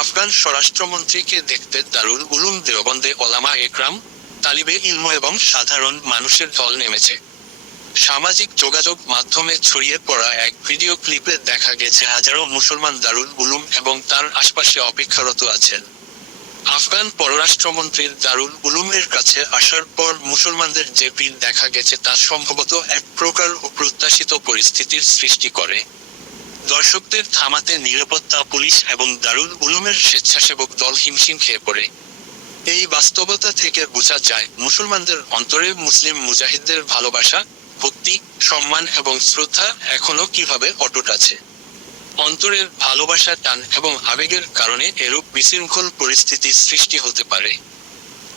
আফগান স্বরাষ্ট্রমন্ত্রীকে দেখতে দারুল উলুম দেওবন্দে ওলামা একরাম, তালিবে ইলম এবং সাধারণ মানুষের দল নেমেছে। সামাজিক যোগাযোগ মাধ্যমে ছড়িয়ে পড়া এক ভিডিও ক্লিপে দেখা গেছে হাজারো মুসলমান দারুল উলুম এবং তার আশপাশে অপেক্ষারত আছেন। আফগান পররাষ্ট্রমন্ত্রীর দারুল উলুমের কাছে আসার পর মুসলমানদের যে ভিড় দেখা গেছে তা সম্ভবত এক প্রকার অপ্রত্যাশিত পরিস্থিতির সৃষ্টি করে। দর্শকদের থামাতে নিরাপত্তা, পুলিশ এবং দারুল উলুমের স্বেচ্ছাসেবক দল হিমশিম খেয়ে পড়ে। এই বাস্তবতা থেকে বোঝা যায়, মুসলমানদের অন্তরে মুসলিম মুজাহিদদের ভালোবাসা, ভক্তি, সম্মান এবং শ্রদ্ধা এখনও কীভাবে অটুট আছে? অন্তরের ভালোবাসা, টান এবং আবেগের কারণে এরূপ বিশৃঙ্খল পরিস্থিতি সৃষ্টি হতে পারে।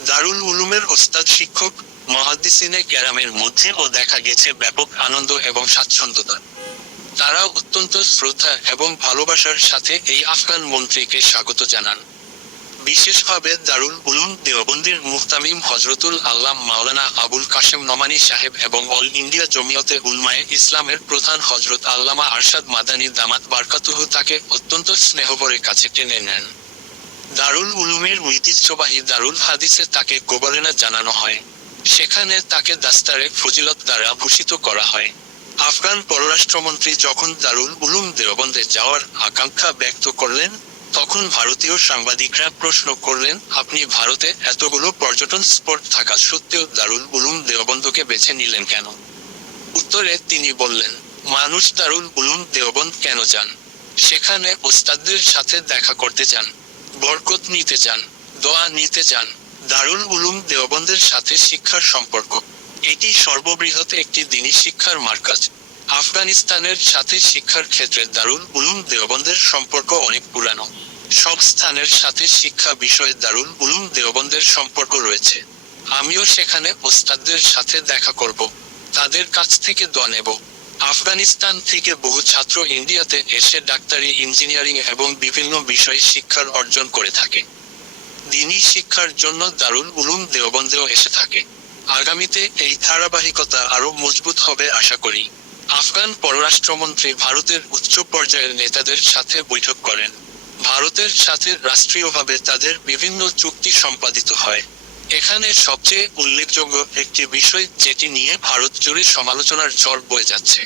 দারুল উলুমের ওস্তাদ শিক্ষক মহাদ্দিসিনে ক্যারামের মধ্যেও দেখা গেছে ব্যাপক আনন্দ এবং স্বাচ্ছন্দ্যতা। তারা অত্যন্ত শ্রদ্ধা এবং ভালোবাসার সাথে এই আফগান মন্ত্রীকে স্বাগত জানান। বিশেষভাবে দারুল উলুম দেওবন্দির মুহতামিম হজরতুল আল্লাহ মাওলানা আবুল কাশেম নমানি সাহেব এবং অল ইন্ডিয়া জমিয়তে উলমায়ে ইসলামের প্রধান হজরত আল্লামা আরশাদ মাদানী দামাত বারকাতুহু তাকে অত্যন্ত স্নেহভরে কাছে টেনে নেন। দারুল উলুমের ঐতিহ্যবাহী দারুল হাদিসে তাকে গোবরেনা জানানো হয়। সেখানে তাকে দাস্তারে ফজিলত দ্বারা ভূষিত করা হয়। আফগান পররাষ্ট্রমন্ত্রী যখন দারুল উলুম দেওবন্দে যাওয়ার আকাঙ্ক্ষা ব্যক্ত করলেন, তখন ভারতীয় সাংবাদিকরা প্রশ্ন করলেন, আপনি ভারতে এতগুলো পর্যটন স্পট থাকা সত্ত্বেও দারুল উলুম দেওবন্দকে বেছে নিলেন কেন? উত্তরে তিনি বললেন, মানুষ দারুল উলুম দেওবন্দ কেন যান সেখানে ওস্তাদদের সাথে দেখা করতে চান, বরকত নিতে চান, দোয়া নিতে চান। দারুল উলুম দেওবন্দের সাথে শিক্ষার সম্পর্ক এটি সর্ববৃহৎ একটি দিনী শিক্ষার মার্কাজ। আফগানিস্তানের সাথে শিক্ষার ক্ষেত্রে দারুল উলুম দেওবন্দের সম্পর্ক অনেক পুরানো। সব স্থানের সাথে শিক্ষা বিষয়ে দারুল উলুম দেওবন্দের সম্পর্ক রয়েছে। আমিও সেখানে ওস্তাদদের সাথে দেখা করব। তাদের কাছ থেকে দোয়া নেব। আফগানিস্তান থেকে বহু ছাত্র ইন্ডিয়াতে এসে ডাক্তারি, ইঞ্জিনিয়ারিং এবং বিভিন্ন বিষয়ে শিক্ষার অর্জন করে থাকে। দিনী শিক্ষার জন্য দারুল উলুম দেওবন্দেও এসে থাকে। আগামীতে এই ধারাবাহিকতা আরও মজবুত হবে আশা করি। আফগান পররাষ্ট্রমন্ত্রী ভারতের উচ্চ পর্যায়ের নেতাদের সাথে বৈঠক করেন। ভারতের সাথে রাষ্ট্রীয়ভাবে তাদের বিভিন্ন চুক্তি সম্পাদিত হয়। এখানে সবচেয়ে উল্লেখযোগ্য একটি বিষয় যেটি নিয়ে ভারত জুড়ে সমালোচনার ঝড় বয়ে যাচ্ছে।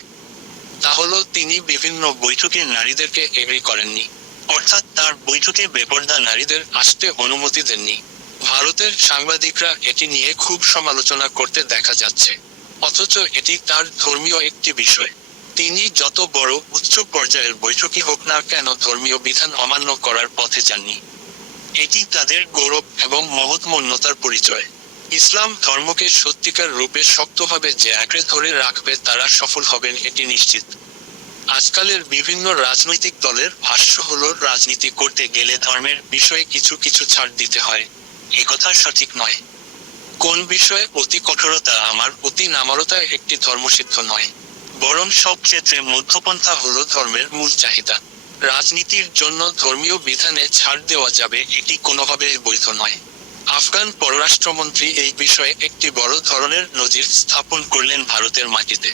তা হল তিনি বিভিন্ন বৈঠকে নারীদেরকে এগ্রি করেননি। অর্থাৎ তার বৈঠকে বেপর্দা নারীদের আসতে অনুমতি দেননি। ভারতের সাংবাদিকরা এটি নিয়ে খুব সমালোচনা করতে দেখা যাচ্ছে। অথচ এটি তার ধর্মীয় একটি বিষয়। তিনি যত বড় উচ্চ পর্যায়ের বৈঠকই হোক না কেন ধর্মীয় বিধান অমান্য করার পথে যাননি। এটি তাদের গৌরব এবং মহৎমন্যতার পরিচয়। ইসলাম ধর্মকে সত্যিকার রূপে শক্তভাবে যে আঁকড়ে ধরে রাখবে তারা সফল হবেন এটি নিশ্চিত। আজকালের বিভিন্ন রাজনৈতিক দলের ভাষ্য হলো, রাজনীতি করতে গেলে ধর্মের বিষয়ে কিছু কিছু ছাড় দিতে হয়। এ কথা সঠিক নয়। কোন বিষয়ে অতি কঠোরতা আমার অতি নামরতা একটি ধর্মসিদ্ধ নয়। বরং সব ক্ষেত্রে মধ্যপন্থা হলো ধর্মের মূল চাহিদা। রাজনীতির জন্য ধর্মীয় বিধানে ছাড় দেওয়া যাবে এটি কোনোভাবে বৈধ নয়। আফগান পররাষ্ট্রমন্ত্রী এই বিষয়ে একটি বড় ধরনের নজির স্থাপন করলেন ভারতের মাটিতে।